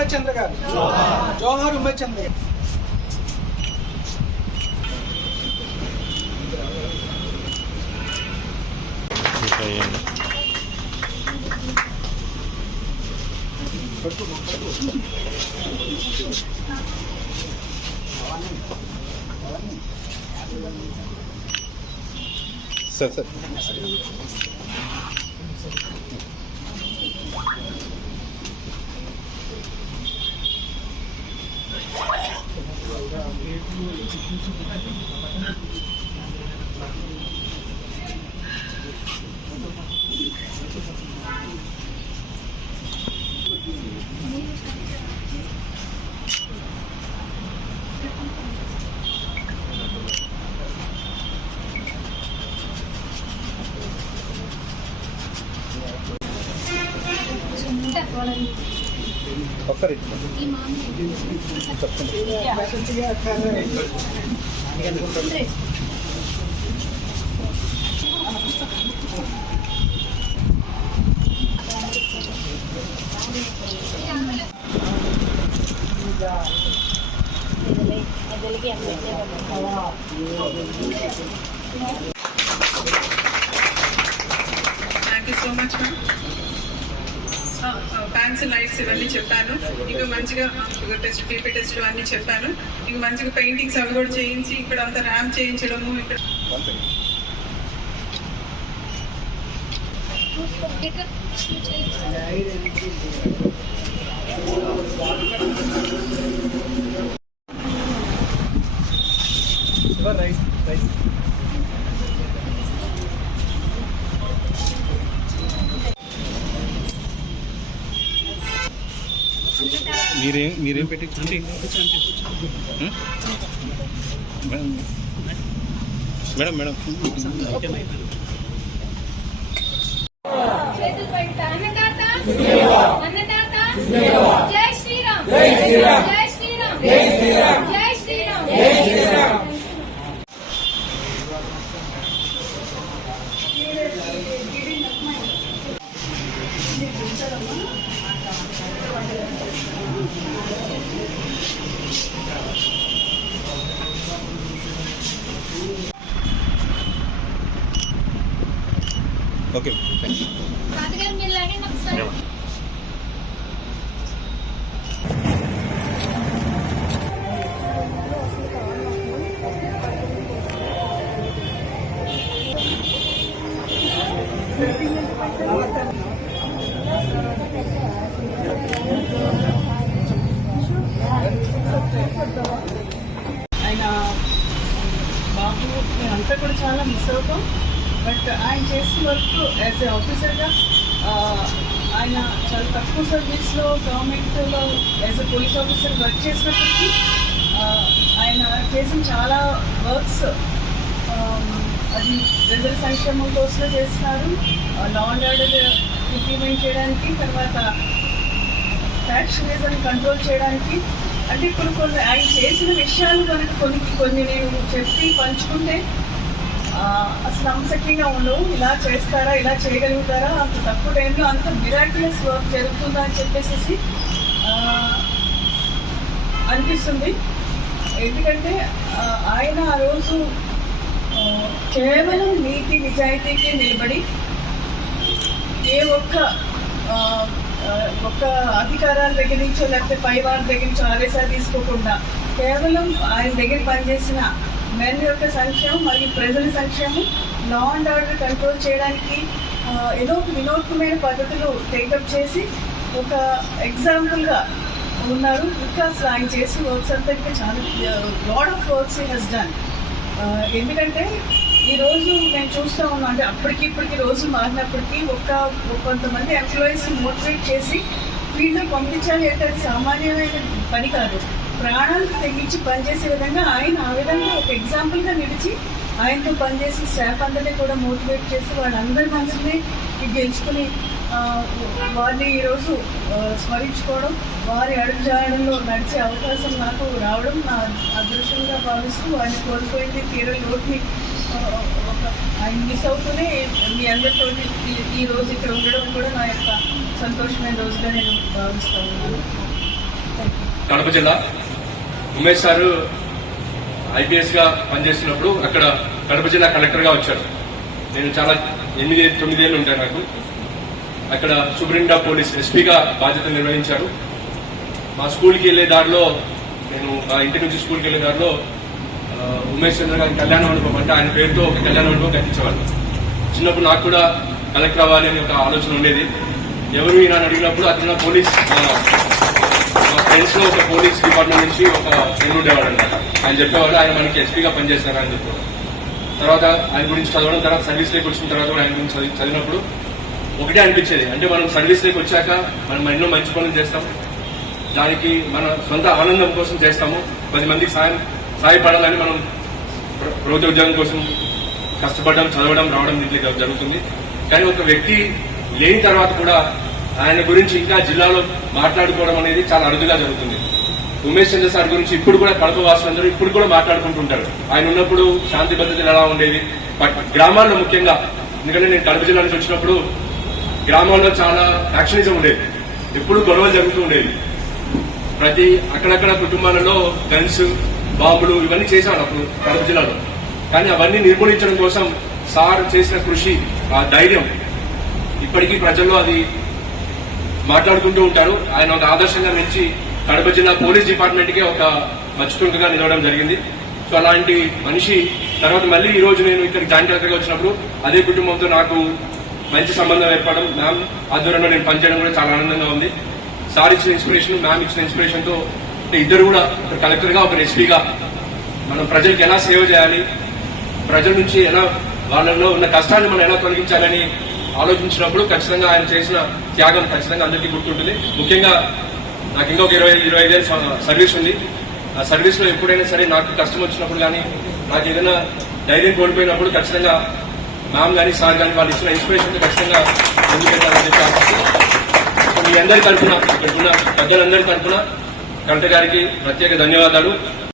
ఉమేష్ చంద్ర గారు. జోహార్ ఉమేష్ చంద్ర గారు. Sir sir ఒక్కరి Thank you so much, ma'am. Fans lights ఇవన్నీ చెప్పాను. ఇంకా మంచిగా షుగర్ టెస్ట్, బీపీ టెస్ట్ అన్నీ చెప్పాను. ఇంకా మంచిగా పెయింటింగ్స్ అవి కూడా చేయించి ఇక్కడ అంతా ర్యాంప్ చేయించడము. ఇక్కడ మీరేం పెట్టించండి మేడం మేడం జై శ్రీరామ్ జై శ్రీరామ్ జై శ్రీరామ్ జై శ్రీరామ్ జై శ్రీరామ్ జై శ్రీరామ్. ఓకే తాతగారు మీరు లాగండి ఒకసారి. ఆయన బాబు మేమంతా కూడా చాలా మిస్ అవుతాం. బట్ ఆయన చేసిన వర్క్ యాజ్ ఏ ఆఫీసర్గా ఆయన చాలా తక్కువ సర్వీస్లో గవర్నమెంట్లో as a police officer work చేసినప్పటికీ ఆయన చేసిన చాలా వర్క్స్ అది ప్రజల సంక్షేమం కోసమే చేస్తున్నారు. లా అండ్ ఆర్డర్ ఇంప్లిమెంట్ చేయడానికి, తర్వాత ఫ్యాక్షనిజం కంట్రోల్ చేయడానికి. అంటే ఇప్పుడు కొన్ని ఆయన చేసిన విషయాలు కనుక కొన్ని నేను చెప్పి పంచుకుంటే అసలు నమ్మశక్యంగా ఉండవు. ఇలా చేస్తారా, ఇలా చేయగలుగుతారా, అంత తక్కువ టైంలో అంత మిరాక్యులస్ వర్క్ జరుగుతుందా అని చెప్పేసి అనిపిస్తుంది. ఎందుకంటే ఆయన ఆ రోజు కేవలం నీతి నిజాయితీకి నిలబడి ఏ ఒక్క అధికారాల దగ్గర నుంచో లేకపోతే పై వారి దగ్గర నుంచో ఆదేశాలు తీసుకోకుండా కేవలం ఆయన దగ్గర పనిచేసిన మెన్ యొక్క సంక్షేమం మరియు ప్రజల సంక్షేమం, లా అండ్ ఆర్డర్ కంట్రోల్ చేయడానికి ఏదో వినూత్నమైన పద్ధతులు టేకప్ చేసి ఒక ఎగ్జాంపుల్గా ఉన్నారు. ఇంకా అసలు ఆయన చేసిన వర్క్స్ అంతా ఇంకా చాలా lot of works he has done. ఎందుకంటే ఈరోజు మేము చూస్తూ ఉన్నాం, అంటే అప్పటికి ఇప్పటికి రోజులు మారినప్పటికీ కొంతమంది ఎంప్లాయీస్ మోటివేట్ చేసి ఫీల్డ్లో పంపించాలి అంటే అది సామాన్యమైన పని కాదు. ప్రాణాలు తెగించి పనిచేసే విధంగా ఆయన ఆ విధంగా ఒక ఎగ్జాంపుల్గా నిలిచి ఆయనతో పనిచేసి స్టాఫ్ అందరినీ కూడా మోటివేట్ చేసి వాళ్ళందరి మనసుని గెలుచుకుని వారిని ఈరోజు స్మరించుకోవడం, వారి అడుగుజాడల్లో నడిచే అవకాశం నాకు రావడం నా అదృష్టంగా భావిస్తూ ఆయన కోల్పోయింది తీరని లోటుని ఆయన మిస్ అవుతూనే మీ అందరితో ఈ రోజు ఇక్కడ ఉండడం కూడా నా యొక్క సంతోషమైన రోజుగా నేను భావిస్తూ ఉన్నాను. కడప జిల్లా ఉమేష్ సారు ఐపీఎస్ గా పనిచేస్తున్నప్పుడు అక్కడ కడప జిల్లా కలెక్టర్ గా వచ్చారు. నేను చాలా 8-9 ఏళ్ళు ఉంటాయి నాకు. అక్కడ సూపరింటెండెంట్ ఆఫ్ పోలీస్ ఎస్పీగా బాధ్యతలు నిర్వహించారు. మా స్కూల్కి వెళ్లే దారిలో, నేను మా ఇంటి నుంచి స్కూల్కి వెళ్లే దారిలో ఉమేష్ చంద్ర గారి కళ్యాణ మండపం అంటే ఆయన పేరుతో ఒక కళ్యాణ మండపం కట్టించేవాళ్ళు. చిన్నప్పుడు నాకు కూడా కలెక్టర్ అవ్వాలి అని ఒక ఆలోచన ఉండేది. ఎవరు ఈయన అడిగినప్పుడు అతను పోలీస్, మా ఫ్రెండ్స్ లో ఒక పోలీస్ డిపార్ట్మెంట్ నుంచి ఒక ఫ్రెండ్ ఉండేవాడు అనమాట. ఆయన చెప్పేవాడు ఆయన మనకి ఎస్పీగా పనిచేస్తారు అని చెప్పేవాడు. తర్వాత ఆయన గురించి చదవడం, తర్వాత సర్వీస్ లోకి వచ్చిన తర్వాత కూడా ఆయన గురించి చదివినప్పుడు ఒకటే అనిపించేది, అంటే మనం సర్వీస్ లోకి వచ్చాక మనం ఎన్నో మంచి పనులు చేస్తాం, దానికి మన సొంత ఆనందం కోసం చేస్తాము, 10 మందికి సాయపడాలని మనం ప్రభుత్వ ఉద్యోగం కోసం కష్టపడడం, చదవడం, రావడం దీంట్లో జరుగుతుంది. కానీ ఒక వ్యక్తి లేని తర్వాత కూడా ఆయన గురించి ఇంకా జిల్లాలో మాట్లాడుకోవడం అనేది చాలా అరుదుగా జరుగుతుంది. ఉమేష్ చంద్ర సార్ గురించి ఇప్పుడు కూడా కడప వాసులందరూ ఇప్పుడు కూడా మాట్లాడుకుంటుంటారు. ఆయన ఉన్నప్పుడు శాంతి భద్రతలు ఎలా ఉండేవి, బట్ గ్రామాల్లో ముఖ్యంగా, ఎందుకంటే నేను కడప జిల్లా నుంచి వచ్చినప్పుడు గ్రామాల్లో చాలా యాక్షనిజం ఉండేది, ఎప్పుడు గొడవలు జరుగుతూ ఉండేది. ప్రతి అక్కడక్కడ కుటుంబాలలో గన్స్, బాంబులు ఇవన్నీ చేశాను అప్పుడు కడప జిల్లాలో. కానీ అవన్నీ నిర్మూలించడం కోసం సార్ చేసిన కృషి, ఆ ధైర్యం ఇప్పటికీ ప్రజల్లో అది మాట్లాడుకుంటూ ఉంటారు. ఆయన ఒక ఆదర్శంగా మెచ్చి కడప జిల్లా పోలీస్ డిపార్ట్మెంట్ కే ఒక మచ్చుతుంకగా నిలవడం జరిగింది. సో అలాంటి మనిషి తర్వాత మళ్ళీ ఈ రోజు నేను ఇక్కడికి జాయింట్ కలెక్టర్గా వచ్చినప్పుడు అదే కుటుంబంతో నాకు మంచి సంబంధం ఏర్పడడం, మ్యామ్ ఆధ్వర్యంలో నేను పనిచేయడం కూడా చాలా ఆనందంగా ఉంది. సార్ ఇచ్చిన ఇన్స్పిరేషన్, మ్యామ్ ఇచ్చిన ఇన్స్పిరేషన్ తో ఇద్దరు కూడా ఒక కలెక్టర్ గా, ఒక ఎస్పీగా మనం ప్రజలకు ఎలా సేవ చేయాలి, ప్రజల నుంచి ఎలా వాళ్ళలో ఉన్న కష్టాన్ని మనం ఎలా తొలగించాలని ఆలోచించినప్పుడు ఖచ్చితంగా ఆయన చేసిన త్యాగం ఖచ్చితంగా అందరికీ గుర్తుంటుంది. ముఖ్యంగా నాకు ఇంకా ఒక 20-25 ఏళ్ళ సర్వీస్ ఉంది. ఆ సర్వీస్ లో ఎప్పుడైనా సరే నాకు కష్టం వచ్చినప్పుడు కానీ, నాకు ఏదైనా ధైర్యం కోల్పోయినప్పుడు ఖచ్చితంగా మ్యామ్ కానీ సార్ కానీ వాళ్ళు ఇచ్చిన ఇన్స్పిరేషన్ ఖచ్చితంగా ముందుకు వెళ్ళాలని చెప్పి ఆశిస్తూ మీ అందరి తరఫున, ఇక్కడున్న పెద్దలందరి తరఫున కలెక్టర్ గారికి ప్రత్యేక ధన్యవాదాలు.